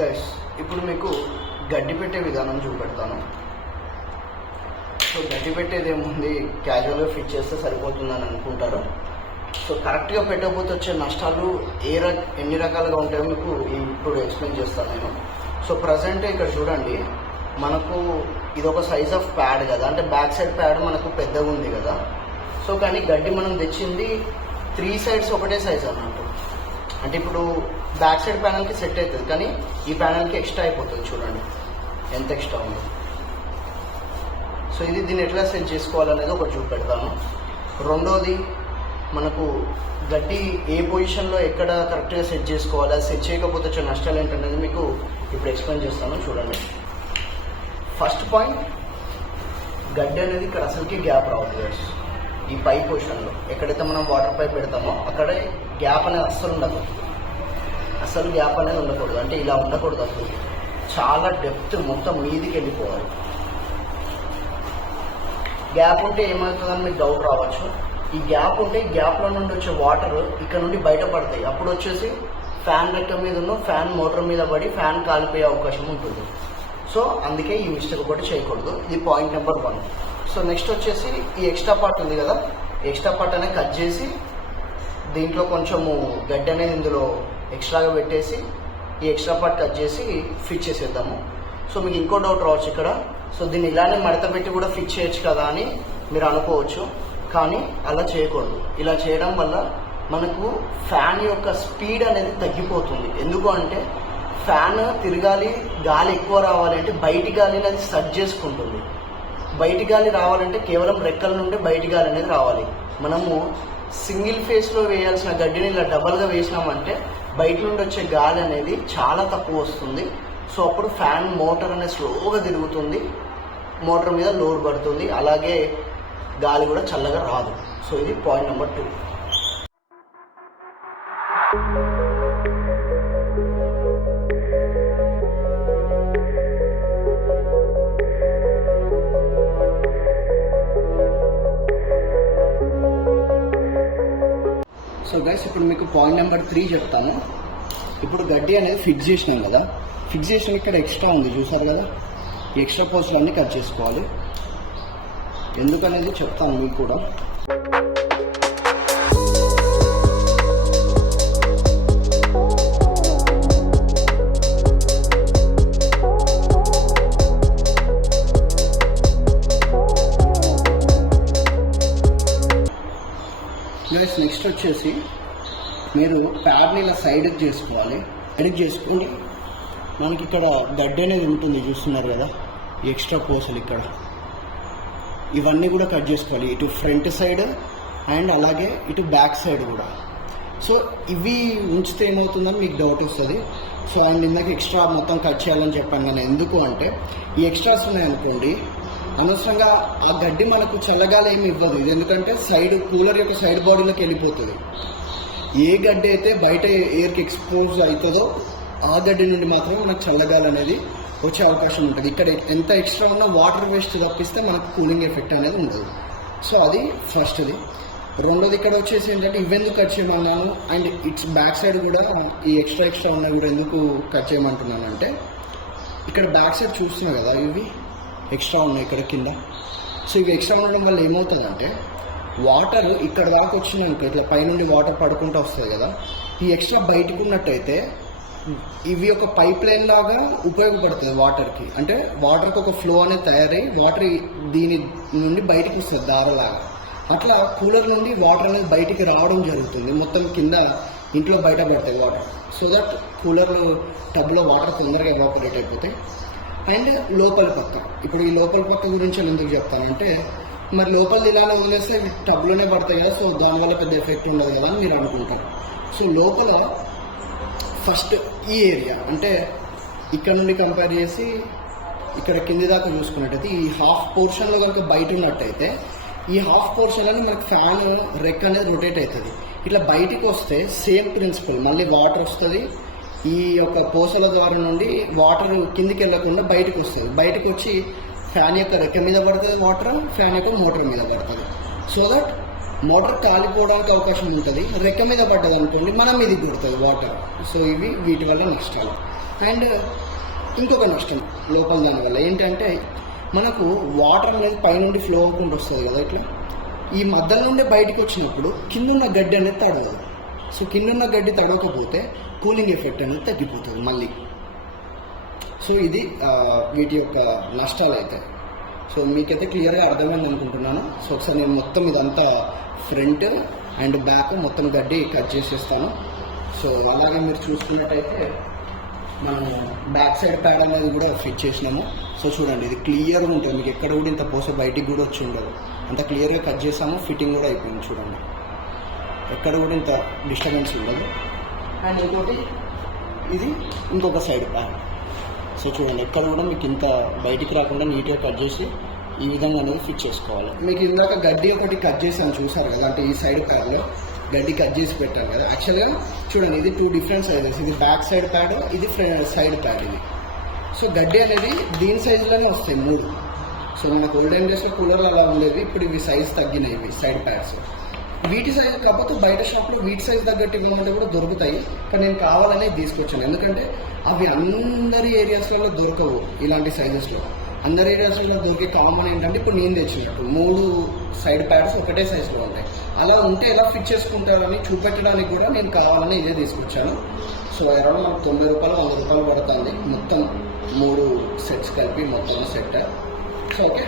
Guys ఇప్పుడు మీకు గడ్డి పెట్టే విధానం చూపెడతాను. సో గడ్డి పెట్టేది ఏముంది? క్యాజువల్గా ఫిట్ చేస్తే సరిపోతుందని అనుకుంటారు. సో కరెక్ట్గా పెట్టకపోతే వచ్చే నష్టాలు ఏ రక ఎన్ని రకాలుగా ఉంటాయో మీకు ఇప్పుడు ఎక్స్ప్లెయిన్ చేస్తాను నేను. సో ప్రజెంట్ ఇక్కడ చూడండి. మనకు ఇది ఒక సైజ్ ఆఫ్ ప్యాడ్ కదా. అంటే బ్యాక్ సైడ్ ప్యాడ్ మనకు పెద్దగా ఉంది కదా. సో కానీ గడ్డి మనం తెచ్చింది త్రీ సైడ్స్ ఒకటే సైజ్ అన్నట్టు. అంటే ఇప్పుడు బ్యాక్ సైడ్ ప్యానల్కి సెట్ అవుతుంది కానీ ఈ ప్యానల్కి ఎక్స్ట్రా అయిపోతుంది చూడండి. ఎంత ఎక్స్ట్రా ఉంది? సో ఇది దీన్ని ఎట్లా సెట్ చేసుకోవాలనేది ఒకటి చూపెడతాను. రెండోది మనకు గడ్డి ఏ పొజిషన్లో ఎక్కడ కరెక్ట్గా సెట్ చేసుకోవాలి సెట్ చేయకపోతే వచ్చే నష్టాలు ఏంటనేది మీకు ఇప్పుడు ఎక్స్ప్లెయిన్ చేస్తాను చూడండి. ఫస్ట్ పాయింట్ గడ్డి అనేది ఇక్కడ అసలుకి గ్యాప్ రావద్దు ఈ పై పొజిషన్లో ఎక్కడైతే మనం వాటర్ పైప్ పెడతామో అక్కడే గ్యాప్ అనేది అస్సలు ఉండకూడదు. అసలు గ్యాప్ అనేది ఉండకూడదు. అంటే ఇలా ఉండకూడదు అసలు. చాలా డెప్త్ మొత్తం మీదికి వెళ్ళిపోవాలి. గ్యాప్ ఉంటే ఏమవుతుందని మీకు డౌట్ రావచ్చు. ఈ గ్యాప్ ఉంటే గ్యాప్లో నుండి వచ్చే వాటర్ ఇక్కడ నుండి బయటపడతాయి. అప్పుడు వచ్చేసి ఫ్యాన్ రెక్క మీద ఉన్న ఫ్యాన్ మోటార్ మీద పడి ఫ్యాన్ కాలిపోయే అవకాశం ఉంటుంది. సో అందుకే ఈ మిస్టేక్ ఒకటి చేయకూడదు. ఇది point number one. So next వచ్చేసి ఈ ఎక్స్ట్రా పార్ట్ ఉంది కదా. ఎక్స్ట్రా పార్ట్ అనేది కట్ చేసి దీంట్లో కొంచెము గడ్డి అనేది ఇందులో ఎక్స్ట్రాగా పెట్టేసి ఈ ఎక్స్ట్రా పార్ట్ కట్ చేసి ఫిట్ చేసేద్దాము. సో మీకు ఇంకో డౌట్ రావచ్చు ఇక్కడ. సో దీన్ని ఇలానే మడత పెట్టి కూడా ఫిట్ చేయొచ్చు కదా అని మీరు అనుకోవచ్చు. కానీ అలా చేయకూడదు. ఇలా చేయడం వల్ల మనకు ఫ్యాన్ యొక్క స్పీడ్ అనేది తగ్గిపోతుంది. ఎందుకు అంటే ఫ్యాన్ తిరగాలి గాలి ఎక్కువ రావాలి అంటే బయటి గాలిని అది సర్జ్ చేసుకుంటుంది. బయటి గాలి రావాలంటే కేవలం రెక్కల నుండి బయటి గాలి అనేది రావాలి. మనము సింగిల్ ఫేస్లో వేయాల్సిన గడ్డిని ఇలా డబల్గా వేసినామంటే బయట నుండి వచ్చే గాలి అనేది చాలా తక్కువ వస్తుంది. సో అప్పుడు ఫ్యాన్ మోటార్ అనేది స్లోగా తిరుగుతుంది. మోటార్ మీద లోడ్ పడుతుంది. అలాగే గాలి కూడా చల్లగా రాదు. సో ఇది point number two so guys ఇప్పుడు మీకు పాయింట్ నెంబర్ త్రీ చెప్తాను. ఇప్పుడు గడ్డి అనేది ఫిక్స్ చేసినాం కదా. ఫిక్స్ చేసిన ఇక్కడ ఎక్స్ట్రా ఉంది చూసారు కదా? ఎక్స్ట్రా పోస్టులు అన్నీ కట్ చేసుకోవాలి. ఎందుకనేది చెప్తాను మీకు కూడా. గైస్ నెక్స్ట్ వచ్చేసి మీరు ప్యాడ్ని ఇలా సైడ్కి చేసుకోవాలి. ఎడిట్ చేసుకొని మనకి ఇక్కడ గడ్డి అనేది ఉంటుంది చూస్తున్నారు కదా. ఎక్స్ట్రా పోసలు ఇక్కడ. ఇవన్నీ కూడా కట్ చేసుకోవాలి. ఇటు ఫ్రంట్ సైడ్ అండ్ అలాగే ఇటు బ్యాక్ సైడ్ కూడా. సో ఇవి ఉంచితే ఏమవుతుందని మీకు డౌట్ వస్తుంది. సో అండ్ ఇందాక ఎక్స్ట్రా మొత్తం కట్ చేయాలని చెప్పాను కానీ ఎందుకు అంటే ఈ ఎక్స్ట్రాస్ ఉన్నాయనుకోండి అనవసరంగా ఆ గడ్డి మనకు చల్లగాలి ఏమి ఇవ్వదు. ఇది ఎందుకంటే సైడ్ కూలర్ యొక్క సైడ్ బాడీలోకి వెళ్ళిపోతుంది. ఏ గడ్డి అయితే బయట ఎయిర్కి ఎక్స్పోజ్ అవుతుందో ఆ గడ్డి నుండి మాత్రమే మనకు చల్లగాలి అనేది వచ్చే అవకాశం ఉంటుంది. ఇక్కడ ఎంత ఎక్స్ట్రా ఉన్నా వాటర్ వేస్ట్ తప్పిస్తే మనకు కూలింగ్ ఎఫెక్ట్ అనేది ఉండదు. సో అది ఫస్ట్ది రెండోది ఇక్కడ వచ్చేసి ఏంటంటే ఇవెందుకు కట్ చేయమన్నాను? అండ్ ఇట్స్ బ్యాక్ సైడ్ కూడా ఈ ఎక్స్ట్రా ఎక్స్ట్రా ఉన్నవి కూడా ఎందుకు కట్ చేయమంటున్నాను అంటే ఇక్కడ బ్యాక్ సైడ్ చూస్తున్నాం కదా ఇవి? ఎక్స్ట్రా ఉన్నాయి ఇక్కడ కింద. సో ఇవి ఎక్స్ట్రా ఉండడం వల్ల ఏమవుతుందంటే వాటర్ ఇక్కడ దాకా వచ్చినాక ఇట్లా పైనుండి వాటర్ పడుకుంటూ వస్తుంది కదా ఈ ఎక్స్ట్రా బయటకు ఉన్నట్టయితే ఇవి ఒక పైప్ లైన్ లాగా ఉపయోగపడుతుంది వాటర్కి అంటే వాటర్కి ఒక ఫ్లో అనేది తయారై వాటర్ దీని నుండి బయటకు వస్తుంది దారలాగా. అట్లా కూలర్ నుండి వాటర్ అనేది బయటికి రావడం జరుగుతుంది. మొత్తం కింద ఇంట్లో బయట పడతాయి వాటర్. సో దట్ కూలర్లో టబ్లో వాటర్ తొందరగా ఎవాపరేట్ అయిపోతాయి. అండ్ లోపల పక్క. ఇప్పుడు ఈ లోపల పక్క గురించి నేను ఎందుకు చెప్తానంటే మరి లోపల ఇలానే వదిలేస్తే టబ్లోనే పడతాయి కదా సో దానివల్ల పెద్ద ఎఫెక్ట్ ఉండదు కదా అని మీరు అనుకుంటారు. సో లోపల ఫస్ట్ ఈ ఏరియా అంటే ఇక్కడ నుండి కంపేర్ చేసి ఇక్కడ కింది దాకా చూసుకున్నట్టయితే ఈ హాఫ్ పోర్షన్లో కనుక బయట ఉన్నట్టయితే ఈ హాఫ్ పోర్షన్ అని మనకి ఫ్యాన్ రెక్ అనేది రొటేట్ అవుతుంది. ఇట్లా బయటికి వస్తే సేమ్ ప్రిన్సిపల్ మళ్ళీ వాటర్ వస్తుంది. ఈ యొక్క పూసల ద్వారా నుండి వాటర్ కిందికి వెళ్ళకుండా బయటకు వస్తుంది. బయటకు వచ్చి ఫ్యాన్ యొక్క రెక్క మీద పడుతుంది వాటర్ ఫ్యాన్ యొక్క మోటార్ మీద పడుతుంది. సో దట్ మోటార్ కాలిపోవడానికి అవకాశం ఉంటుంది. రెక్క మీద పడ్డది అనుకోండి మన మీద కొడుతుంది వాటర్ సో ఇవి వీటి వల్ల నష్టాలు. అండ్ ఇంకొక నష్టం లోపల దానివల్ల ఏంటంటే మనకు వాటర్ అనేది పైనుండి ఫ్లో అవ్వకుండా వస్తుంది కదా ఇట్లా? ఈ మధ్యలో నుండి బయటకు వచ్చినప్పుడు కిందున్న గడ్డి అనేది తడవదు. సో కిందున్న గడ్డి తడవకపోతే కూలింగ్ ఎఫెక్ట్ అనేది తగ్గిపోతుంది మళ్ళీ. సో ఇది వీటి యొక్క నష్టాలు అయితే సో మీకైతే క్లియర్గా అర్థమైంది అనుకుంటున్నాను. సో ఒకసారి నేను మొత్తం ఇదంతా ఫ్రంట్ అండ్ బ్యాక్ మొత్తం గడ్డి కట్ చేసేస్తాను. సో అలాగే మీరు చూసుకున్నట్టయితే మనం బ్యాక్ సైడ్ ప్యాడ్ అనేది కూడా ఫిట్ చేసినాము. సో చూడండి ఇది క్లియర్గా ఉంటుంది. మీకు ఎక్కడ కూడా ఇంత పోసే బయటికి కూడా వచ్చి ఉండదు. అంత క్లియర్గా కట్ చేసాము ఫిట్టింగ్ కూడా అయిపోయింది చూడండి. ఎక్కడ కూడా ఇంత డిస్టర్బెన్స్ ఉండదు. అండ్ ఇంకోటి? ఇది ఇంకొక సైడ్ ప్యాడ్ సో చూడండి ఎక్కడ కూడా మీకు ఇంత బయటికి రాకుండా నీట్గా కట్ చేసి ఈ విధంగా అనేది ఫిట్ చేసుకోవాలి. మీకు ఇందాక గడ్డి ఒకటి కట్ చేసాను చూసారు కదా? అంటే ఈ సైడ్ ప్యాడ్లో గడ్డి కట్ చేసి పెట్టాను కదా. యాక్చువల్గా చూడండి ఇది టూ డిఫరెంట్ సైజెస్ ఇది బ్యాక్ సైడ్ ప్యాడ్ ఇది సైడ్ ప్యాడ్ ఇది. సో గడ్డి అనేది దీని సైజులోనే వస్తాయి మూడు. సో మనకు ఓల్డెన్ డేస్లో కూలర్లు అలా ఉండేవి ఇప్పుడు ఇవి సైజ్ తగ్గినాయి ఇవి సైడ్ ప్యాడ్స్ వీటి సైజ్ కాకపోతే బయట షాప్లో వీటి సైజ్ తగ్గట్టు ఇవ్వమంటే కూడా దొరుకుతాయి. కానీ నేను కావాలనే తీసుకొచ్చాను. ఎందుకంటే అవి అందరి ఏరియాస్లలో దొరకవు ఇలాంటి సైజెస్లో అందరి ఏరియాస్లో దొరికే కామన్ ఏంటంటే ఇప్పుడు నేను తెచ్చినట్టు మూడు సైడ్ ప్యాడ్స్ ఒకటే సైజులో ఉంటాయి. అలా ఉంటే ఎలా ఫిట్ చేసుకుంటారని చూపెట్టడానికి కూడా నేను కావాలని ఇదే తీసుకొచ్చాను. సో అరౌండ్ మనకు తొంభై రూపాయలు వంద రూపాయలు పడుతుంది. మొత్తం మూడు సెట్స్ కలిపి మొత్తం సెట్ సో ఓకే.